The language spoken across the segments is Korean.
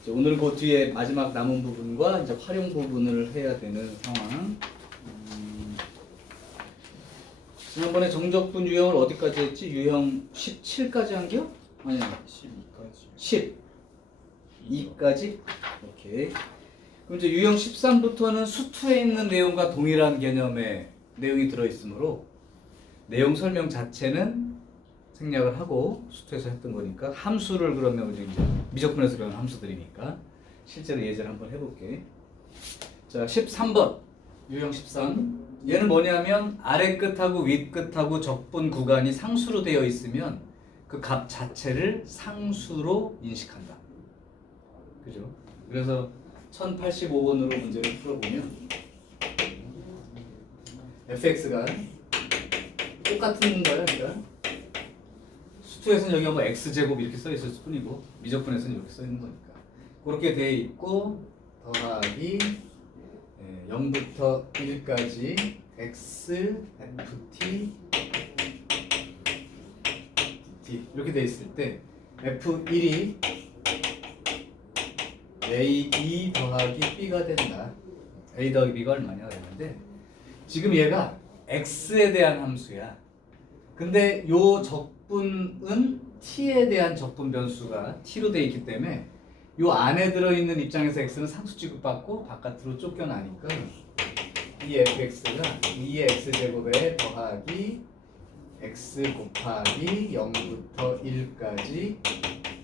이제 오늘 그 뒤에 마지막 남은 부분과 이제 활용 부분을 해야 되는 상황. 지난번에 정적분 유형을 어디까지 했지? 유형 17까지 한겨? 아니야. 12까지. 12까지? 오케이. 그럼 이제 유형 13부터는 수투에 있는 내용과 동일한 개념의 내용이 들어있으므로 내용 설명 자체는 생략을 하고 수투에서 했던 거니까 함수를 그러면 이제 미적분에서 배운 함수들이니까 실제로 예제를 한번 해볼게. 자, 13번 유형 13. 얘는 뭐냐면 아래 끝하고 윗 끝하고 적분 구간이 상수로 되어 있으면 그 값 자체를 상수로 인식한다. 그죠? 그래서 1085번으로 문제를 풀어보면 fx가 똑같은 거야. 그러니까 수투에서는 여기 뭐 x제곱 이렇게 써 있을 뿐이고 미적분에서는 이렇게 써 있는 거니까 그렇게 돼 있고 더하기 0부터 1까지 x ft dt 이렇게 돼 있을 때 f1이 a2 더하기 b가 된다. a 더하기 b가 얼마냐 그랬는데 지금 얘가 x에 대한 함수야. 근데 요 적분은 t에 대한 적분 변수가 t로 돼 있기 때문에 요 안에 들어있는 입장에서 x는 상수 취급받고 바깥으로 쫓겨나니까 이 fx가 2의 x제곱에 더하기 x 곱하기 0부터 1까지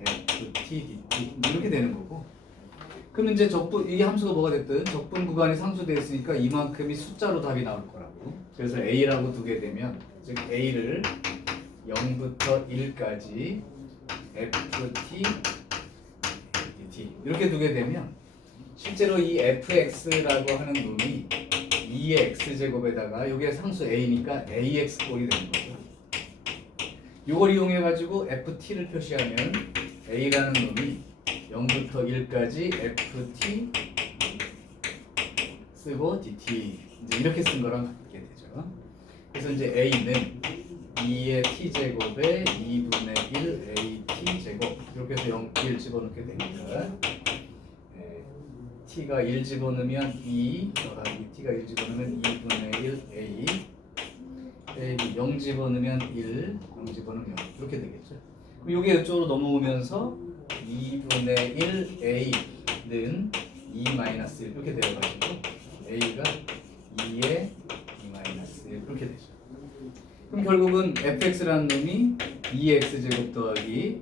ft dt 이렇게 되는 거고, 그럼 이제 적분, 이게 함수가 뭐가 됐든 적분 구간이 상수되어 있으니까 이만큼이 숫자로 답이 나올 거라고. 그래서 a라고 두게 되면 즉 a를 0부터 1까지 ft dt 이렇게 두게 되면 실제로 이 fx라고 하는 놈이 2의 x제곱에다가 여기에 상수 a니까 ax꼴이 되는 거죠. 이걸 이용해 가지고 ft를 표시하면 a라는 놈이 0부터 1까지 ft 쓰고 dt 이제 이렇게 쓴 거랑 같게 되죠. 그래서 이제 a는 2의 t제곱에 2분의 1 at 제곱 이렇게 해서 0, 1 집어넣게 되니까 t가 1 집어넣으면 2 더하기 t가 1 집어넣으면 2분의 1 a 빼기 0 집어넣으면 1 0 집어넣으면 0 이렇게 되겠죠. 그럼 이게 이쪽으로 넘어오면서 2분의 1 a는 2-1 이렇게 되어가지고 a가 2의 2-1 이렇게 되죠. 그럼 결국은 fx라는 놈이 2x제곱 더하기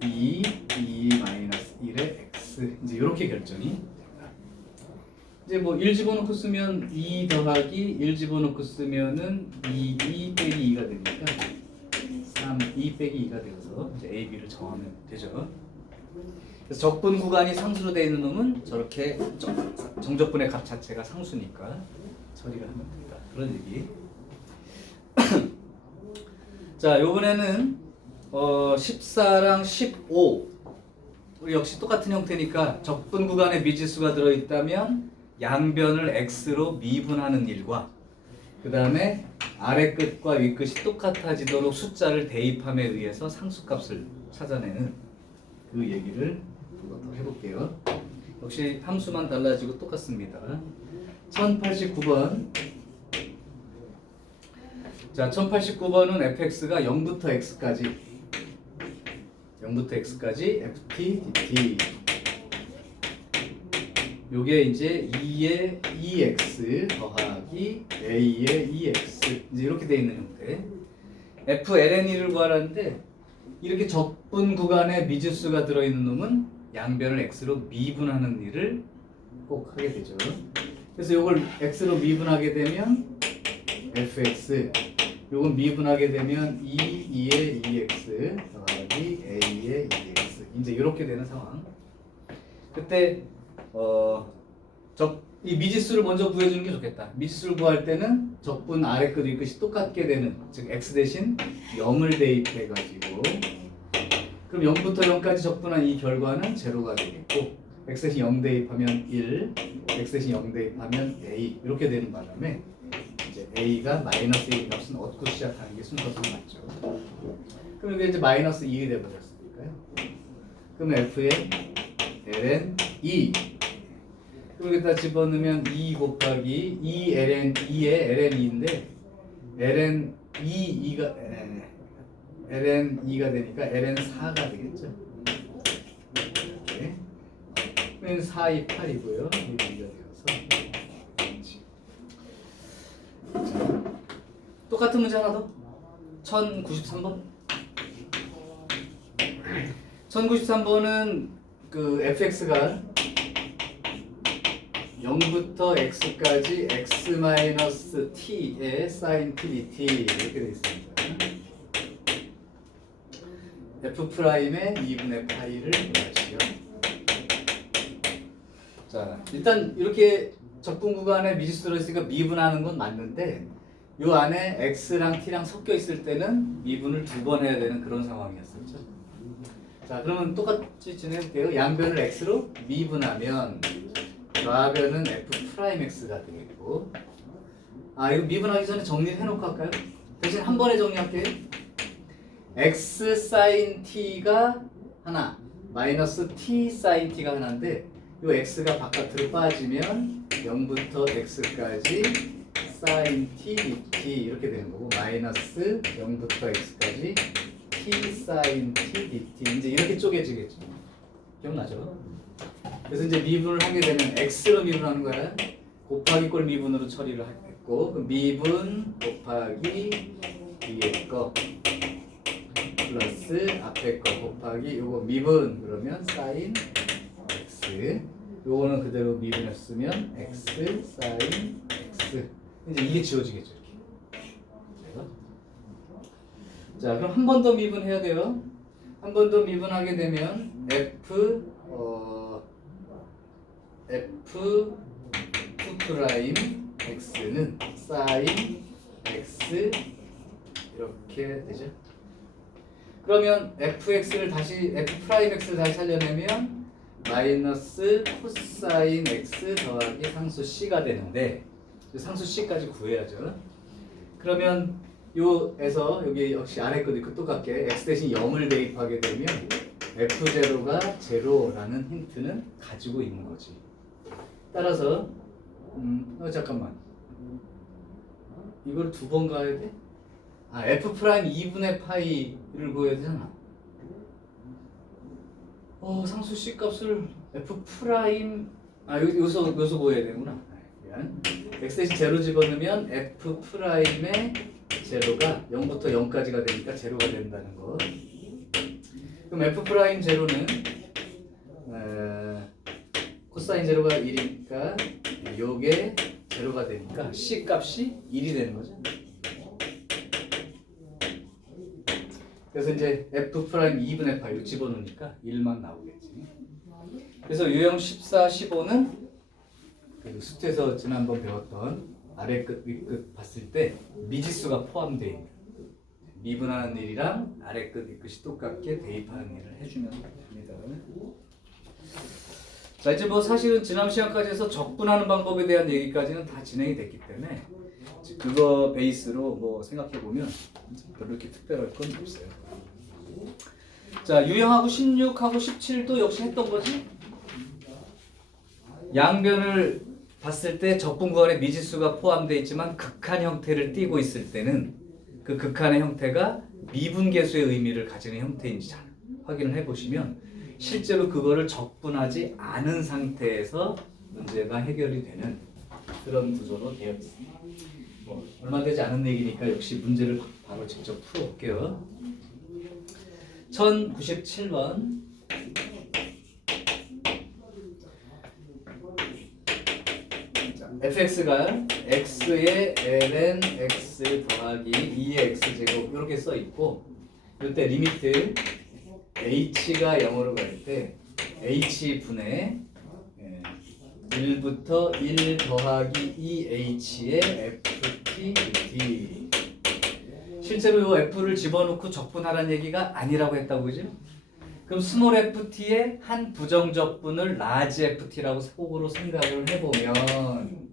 2-1의 x 이제 이렇게 결정이 된다. 이제 뭐 1 집어넣고 쓰면 2 더하기 1 집어넣고 쓰면은 2 빼기 2가 되니까 3, 2 빼기 2가 되어서 이제 a, b를 정하면 되죠. 그래서 적분 구간이 상수로 되어 있는 놈은 저렇게 정적분의 값 자체가 상수니까 처리를 하면 된다. 그런 얘기. 자, 요번에는 14랑 15 우리 역시 똑같은 형태니까 적분 구간에 미지수가 들어있다면 양변을 x로 미분하는 일과 그 다음에 아래 끝과 위 끝이 똑같아지도록 숫자를 대입함에 의해서 상수값을 찾아내는 그 얘기를 한번 더 해볼게요. 역시 함수만 달라지고 똑같습니다. 1089번. 자, 1089번은 fx가 0부터 x까지 ft dt 요게 이제 2의 2x 더하기 a의 2x 이제 이렇게 돼 있는 형태. fln을 구하라는데 이렇게 적분 구간에 미지수가 들어있는 놈은 양변을 x로 미분하는 일을 꼭 하게 되죠. 그래서 요걸 x로 미분하게 되면 fx 요건 미분하게 되면 2의 2x 더하기 a의 2x 이제 이렇게 되는 상황. 그때 이 미지수를 먼저 구해주는 게 좋겠다. 미지수를 구할 때는 적분 아래 끝 위 끝이 똑같게 되는 즉 x 대신 0을 대입해가지고 그럼 0부터 0까지 적분한 이 결과는 제로가 되겠고 x 대신 0 대입하면 1, x 대신 0 대입하면 a 이렇게 되는 바람에 이제 a가 마이너스 1 값은 얻고 시작하는 게 순서상 맞죠. 그럼 이게 이제 마이너스 1이 돼버렸으니까요. 그럼 f의 ln 2. 그럼 여기다 집어넣으면 2 곱하기 2 ln 2에 ln 2인데 ln 2가 ln 2가 되니까 ln 4가 되겠죠. 이렇게. 그러면 4, 2, 8이고요. 2가 되어서 자, 똑같은 문제 하나 더. 1093번. 1093번은 그 fx가 0부터 x까지 x-t의 sin t dt 이렇게 되어 있습니다. f'의 2분의 파이를 구하시오. 자, 일단 이렇게 적분 구간에 미지수로 있으니까 미분하는 건 맞는데 요 안에 x랑 t랑 섞여 있을 때는 미분을 2번 해야 되는 그런 상황이었었죠. 자, 그러면 똑같이 진행할게요. 양변을 x로 미분하면 좌변은 f'x가 되겠고, 아 이거 미분하기 전에 정리를 해놓고 할까요? 대신 한 번에 정리할게요. x sin t가 하나, 마이너스 t sin t가 하나인데 이 x가 바깥으로 빠지면 0부터 x까지 sin t dt 이렇게 되는 거고, 마이너스 0부터 x까지 t sin t dt 이제 이렇게 쪼개지겠죠. 기억나죠? 그래서 이제 미분을 하게 되면 x로 미분하는 거야. 곱하기 꼴 미분으로 처리를 했고, 그럼 미분 곱하기 위에 거 플러스 앞에 거 곱하기 요거 미분 그러면 sin x, 요거는 그대로 미분했으면 x sin x. 이제 이게 지워지겠죠 이렇게. 자, 그럼 한 번 더 미분해야 돼요. 한 번 더 미분하게 되면 f 프라임 x는 sin x 이렇게 되죠. 그러면 fx를 다시 f 프라임 x를 다시 살려내면 마이너스 코사인 x 더하기 상수 c가 되는데 상수 c까지 구해야죠. 그러면 요에서 여기 역시 아래 것도 있고 똑같게 x 대신 0을 대입하게 되면 f0가 0라는 힌트는 가지고 있는 거지. 따라서 잠깐만, 이걸 2번 가야 돼? 아, f 프라임 2분의 파이를 구해야 되잖아. 상수 c 값을 f 프라임 여기서 구해야 되구나. 미안. x 대신 0 집어넣으면 f 프라임의 0가 0부터 0까지가 되니까 0가 된다는 거. 그럼 f 프라임 0는 코사인 0가 1이니까 요게 0가 되니까 c 값이 1이 되는 거죠. 그래서 이제 f 프라임 2분의 파이로 집어넣으니까 1만 나오겠지. 그래서 유형 14, 15는 그 수트에서 지난번 배웠던 아래 끝, 위 끝 봤을 때 미지수가 포함되어 있는 미분하는 일이랑 아래 끝, 위 끝이 똑같게 대입하는 일을 해주면 됩니다. 자, 이제 뭐 사실은 지난 시간까지 해서 적분하는 방법에 대한 얘기까지는 다 진행이 됐기 때문에 그거 베이스로 뭐 생각해 보면 별로 이렇게 특별할 건 없어요. 자, 유형하고 16하고 17도 역시 했던 거지. 양변을 봤을 때 적분 구간에 미지수가 포함되어 있지만 극한 형태를 띠고 있을 때는 그 극한의 형태가 미분계수의 의미를 가지는 형태인지 잘 확인을 해보시면 실제로 그거를 적분하지 않은 상태에서 문제가 해결이 되는 그런 구조로 되어 있습니다. 뭐 얼마 되지 않은 얘기니까 역시 문제를 바로 직접 풀어볼게요. 1097번. fx가 x의 ln x 더하기 2의 x제곱 이렇게 써 있고, 이때 리미트 h가 0으로 갈 때 h분의 1부터 1 더하기 2h의 ft dt. 실제로 이 f를 집어넣고 적분하라는 얘기가 아니라고 했다고, 그죠? 그럼 스몰 ft의 한 부정적분을 라지 ft라고 속으로 생각을 해보면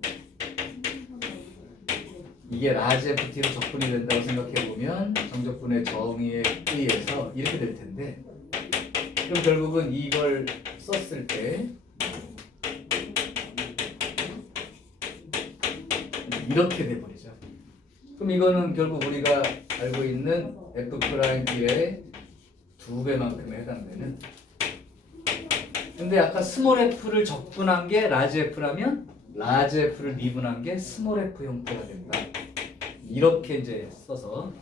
이게 라지 ft로 적분이 된다고 생각해보면 정적분의 정의에 의해서 이렇게 될 텐데, 그럼 결국은 이걸 썼을 때 이렇게 돼버리죠. 그럼 이거는 결국 우리가 알고 있는 F'1의 2배만큼에 해당되는. 근데 아까 스몰 f를 적분한 게 라지 f라면 라지 f를 미분한 게 스몰 f 형태가 된다. 이렇게 이제 써서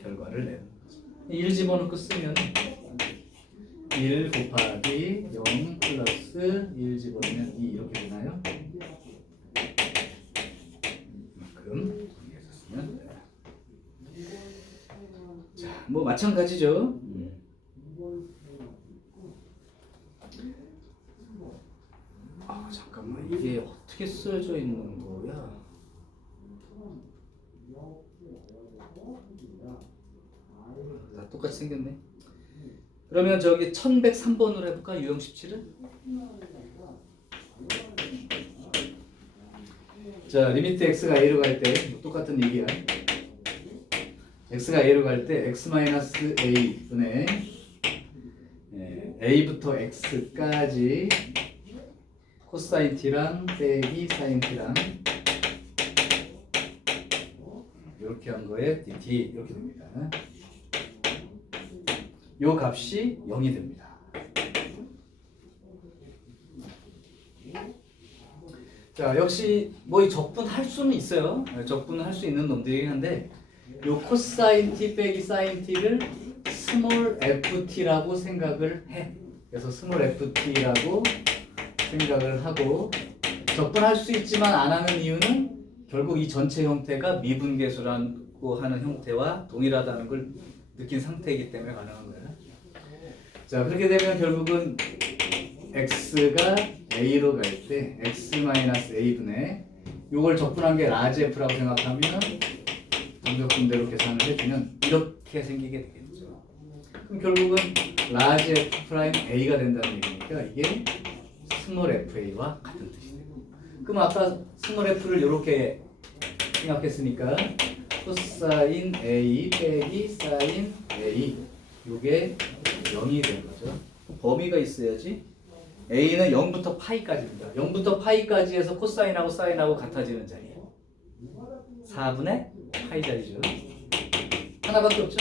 결과를 내는 거죠. 1 집어넣고 쓰면 1 곱하기 0 플러스 1 집어넣으면 2 이렇게 되나요? 이만큼 정리해서 쓰면 돼요. 자, 뭐 마찬가지죠. 아 잠깐만, 이게 어떻게 쓰여져 있는 거야? 다 똑같이 생겼네. 그러면 저기 1103번으로 해볼까? 유형 17은? 자, 리미트 x가 a로 갈 때 똑같은 얘기야. x가 a로 갈 때 x-a 분의 a부터 x까지 코사인 t랑 빼기 사인 t랑 이렇게 한 거에 dt 이렇게 됩니다. 요 값이 0이 됩니다. 자, 역시 뭐 이 적분할 수는 있어요. 적분할 수 있는 놈들이긴 한데 요 코사인 t 빼기 사인 t를 스몰 ft라고 생각을 해. 그래서 스몰 ft라고 생각을 하고 적분할 수 있지만 안 하는 이유는 결국 이 전체 형태가 미분계수라고 하는 형태와 동일하다는 걸 느낀 상태이기 때문에 가능한 거예요. 자, 그렇게 되면 결국은 x가 a로 갈 때 x-a분의 요걸 적분한 게 라지 f라고 생각하면 정적분대로 계산을 해주면 이렇게 생기게 되겠죠. 그럼 결국은 라지 f 프라임 a가 된다는 얘기니까 이게 스몰 fa와 같은 뜻이 되고. 그럼 아까 스몰 f를 이렇게 생각했으니까 코사인 a 빼기 사인 a 요게 0이 된 거죠. 범위가 있어야지. a는 0부터 파이까지입니다. 0부터 파이까지 해서 코사인하고 사인하고 같아지는 자리예요. 4분의 파이 자리죠. 하나밖에 없죠.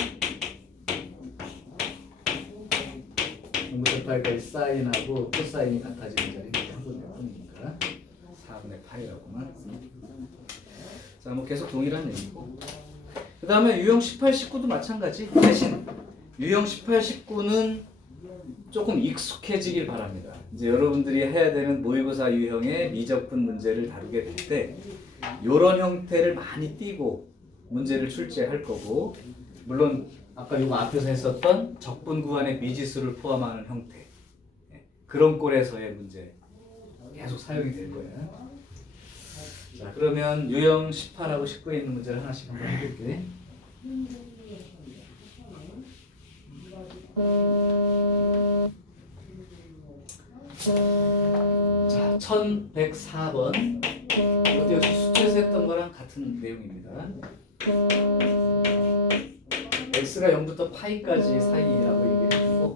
0부터 파이까지 사인하고 코사인이 같아지는 자리가 한 번에 뿐이니까 4분의 파이라고만. 자, 뭐 계속 동일한 얘기고. 그 다음에 유형 18, 19도 마찬가지. 대신 유형 18, 19는 조금 익숙해지길 바랍니다. 이제 여러분들이 해야 되는 모의고사 유형의 미적분 문제를 다루게 될 때 이런 형태를 많이 띄고 문제를 출제할 거고, 물론 아까 이거 앞에서 했었던 적분 구간의 미지수를 포함하는 형태, 그런 꼴에서의 문제 계속 사용이 될 거예요. 자, 그러면 유형 18하고 19에 있는 문제를 하나씩 한번 해볼게. 자, 1104번. 이것도 역시 수트에서 했던 거랑 같은 내용입니다. x가 0부터 파이까지 사이라고 얘기해주고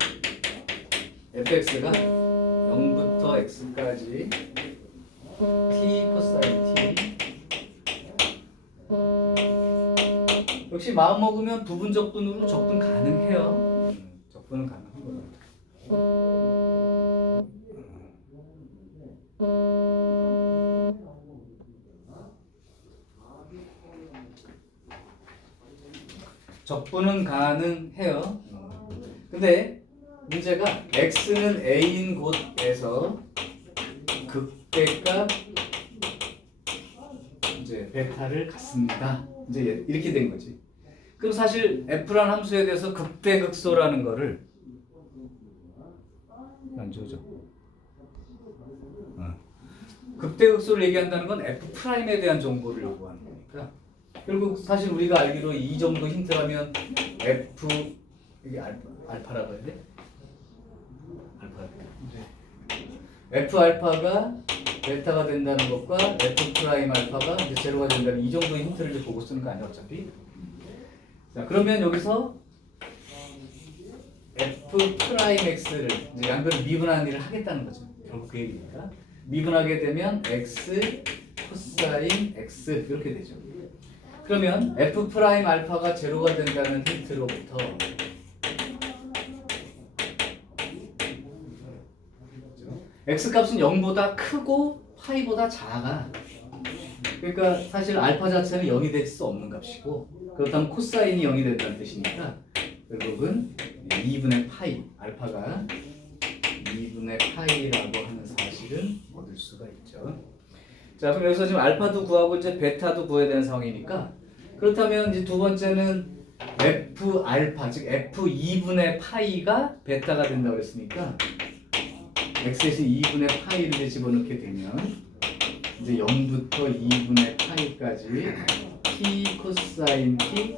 fx가 0부터 x까지 t 코사인 t. 역시 마음 먹으면 부분 적분으로 적분 가능해요. 적분은 가능한 거예요. 적분은 가능해요. 근데 문제가 x는 a인 곳에서 극대값 이제 베타를 갖습니다. 이제 이렇게 된 거지. 그럼 사실 f라는 함수에 대해서 극대극소라는 거를 안 주죠. 극대극소를 얘기한다는 건 f 프라임에 대한 정보를 요구하는 거니까. 결국 사실 우리가 알기로 이 정도 힌트라면 f 이게 알파라고 해야 돼? 알파. f 알파가 베타가 된다는 것과 f 프라임 알파가 이제 제로가 된다는 이 정도 힌트를 이제 보고 쓰는 거 아니야 어차피. 자, 그러면 여기서 f f 프라임 x를 이제 양변을 미분하는 일을 하겠다는 거죠. 결국 그 얘기니까 미분하게 되면 x 코사인 x 이렇게 되죠. 그러면 f 프라임 알파가 제로가 된다는 힌트로부터 x 값은 0보다 크고 파이보다 작아. 그러니까 사실 알파 자체는 0이 될 수 없는 값이고 그렇다면 코사인이 0이 된다는 뜻이니까 결국은 2분의 파이 알파가 2분의 파이라고 하는 사실은 얻을 수가 있죠. 자, 그럼 여기서 지금 알파도 구하고 이제 베타도 구해야 되는 상황이니까 그렇다면 이제 두 번째는 f 알파 즉 f 2분의 파이가 베타가 된다고 했으니까 x에서 2분의 파이를 집어넣게 되면 이제 0부터 2분의 파이까지 t 코사인 t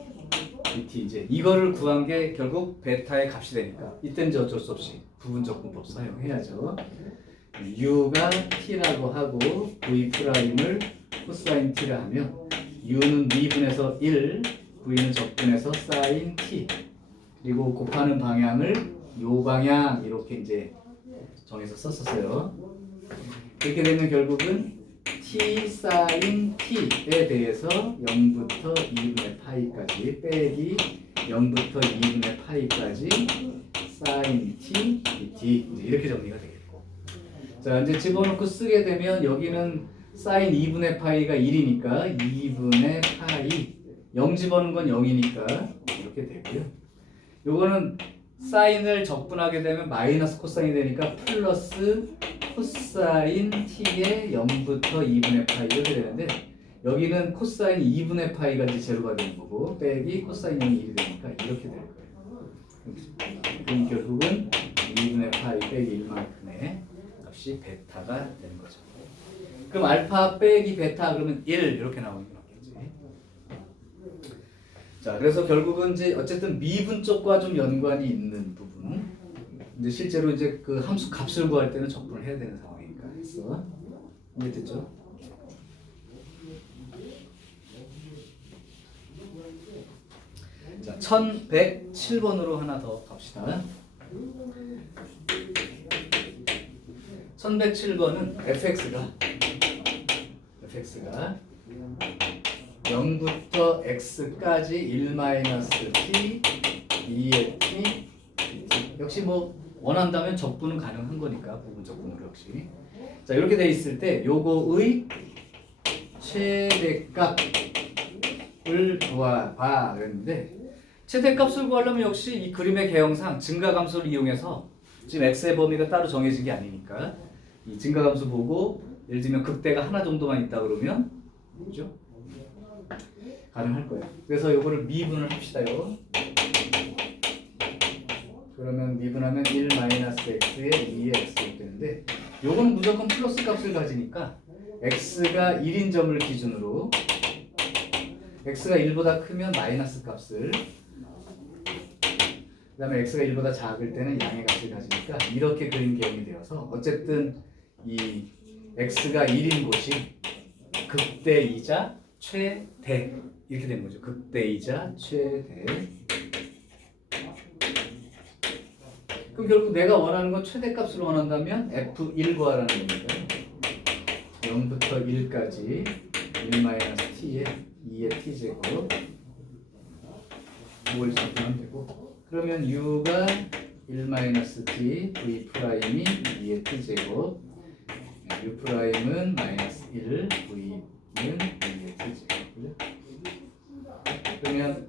dt 이제 이거를 구한 게 결국 베타의 값이 되니까 이때는 이제 어쩔 수 없이 부분적분법 사용해야죠. u가 t라고 하고 v 프라임을 코사인 t라 하면 u는 미분에서 1, v는 적분해서 사인 t 그리고 곱하는 방향을 요 방향 이렇게 이제 정해서 썼었어요. 이렇게 되면 결국은 t 사인 t에 대해서 0부터 2분의 파이까지 빼기 0부터 2분의 파이까지 사인 t dt 이렇게 정리가 되겠고 자 이제 집어넣고 쓰게 되면 여기는 사인 2분의 파이가 1이니까 2분의 파이 0 집어넣은 건 0이니까 이렇게 되고요. 요거는 사인을 적분하게 되면 마이너스 코사인이 되니까 플러스 코사인 t의 0부터 2분의 파이 이렇게 되는데 여기는 코사인 2분의 파이가 이제 제로가 되는 거고 빼기 코사인 0이 1이 되니까 이렇게 될 거예요. 그럼 결국은 2분의 파이 빼기 1만큼의 값이 베타가 되는 거죠. 그럼 알파 빼기 베타 그러면 1 이렇게 나오는 게 맞겠지. 자, 그래서 결국은 이제 어쨌든 미분 쪽과 좀 연관이 있는 부분. 근데 실제로 이제 그 함수 값을 구할 때는 적분을 해야 되는 상황이니까 했어. 이해됐죠? 자, 1107번으로 하나 더 갑시다. 1107번은 fx가 0부터 x까지 1-t 2의 t dt. 역시 뭐 원한다면 적분은 가능한 거니까 부분 적분으로 역시. 자 이렇게 돼 있을 때 요거의 최대값을 구해봐 그랬는데 최대값을 구하려면 역시 이 그림의 개형상 증가감소를 이용해서 지금 x의 범위가 따로 정해진 게 아니니까 이 증가감소 보고 예를 들면 극대가 하나 정도만 있다 그러면 그죠? 가능할 거예요. 그래서 요거를 미분을 합시다요. 그러면 미분하면 1-x에 2의 x가 되는데 요거는 무조건 플러스 값을 가지니까 x가 1인 점을 기준으로 x가 1보다 크면 마이너스 값을 그 다음에 x가 1보다 작을 때는 양의 값을 가지니까 이렇게 그림 개형이 되어서 어쨌든 이 x가 1인 곳이 극대이자 최대 이렇게 된 거죠. 극대이자 최대. 그럼 결국 내가 원하는 건 최대값을 원한다면 f1 구하라는 거니까 0부터 1까지 1-t에 2의 t제곱 뭘 적분하면 되고 그러면 u가 1-t v 프라임이 2의 t제곱 u 프라임은 -1 v는 2의 t제곱 그러면